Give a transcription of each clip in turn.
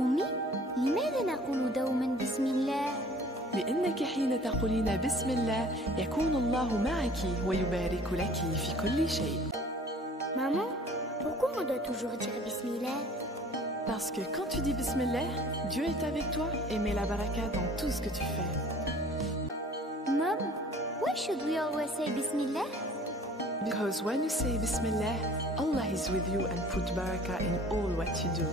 أمي، لماذا نقول دوما بسم الله؟ لأنك حين تقولين بسم الله يكون الله معك ويبارك لك في كل شيء. Maman, pourquoi on doit toujours dire Bismillah? Parce que quand tu dis Bismillah, Dieu est avec toi et met la baraka dans tout ce que tu fais. Mom, why should we always say Bismillah? Because when you say Bismillah, Allah is with you and put baraka in all what you do.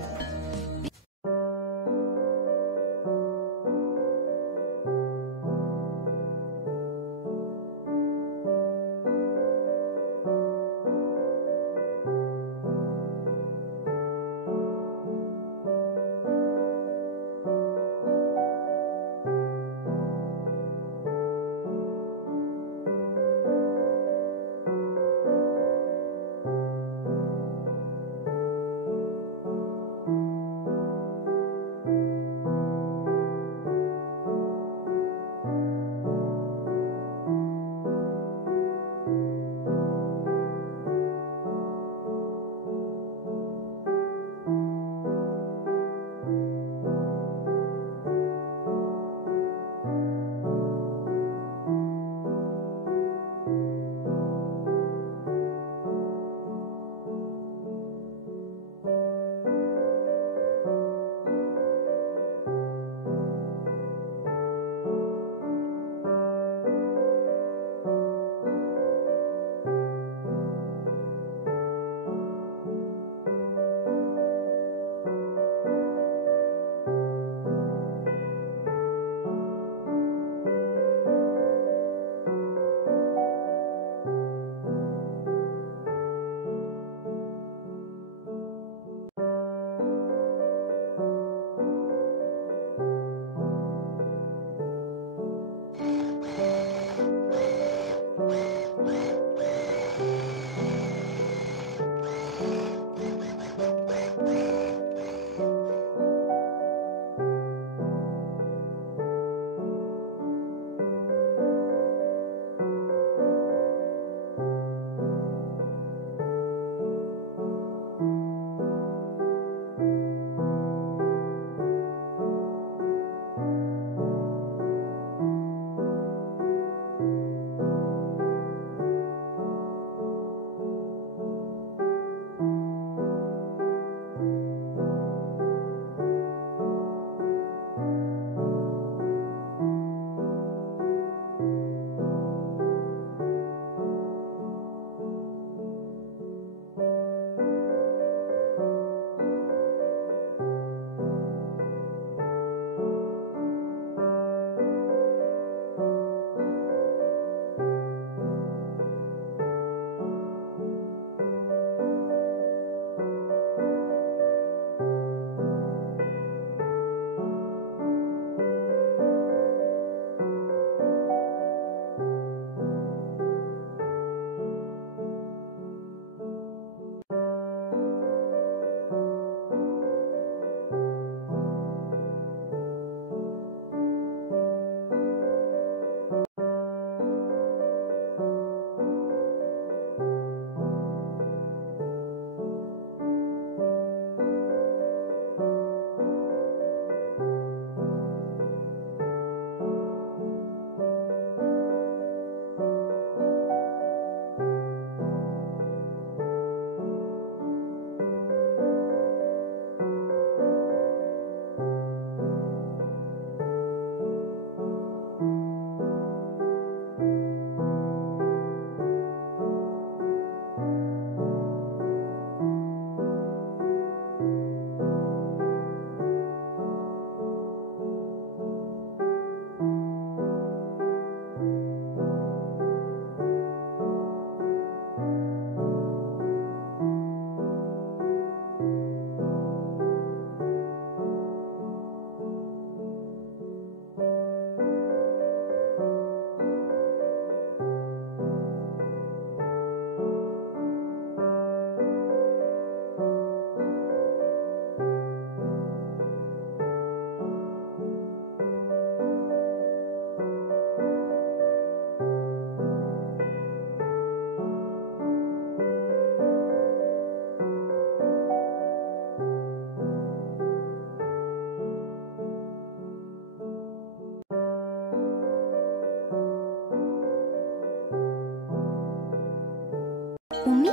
أمي،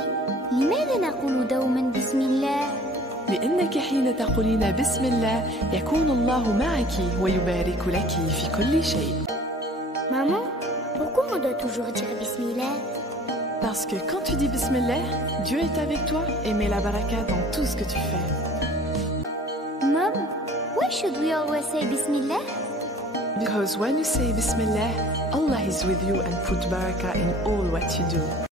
لماذا نقول دوما بسم الله؟ لأنك حين تقولين بسم الله يكون الله معك ويبارك لك في كل شيء. Maman, pourquoi on doit toujours dire Bismillah? Parce que quand tu dis Bismillah, Dieu est avec toi et met la baraka dans tout ce que tu fais. Mom, why should we always say Bismillah? Because when you say Bismillah, Allah is with you and put baraka in all what you do.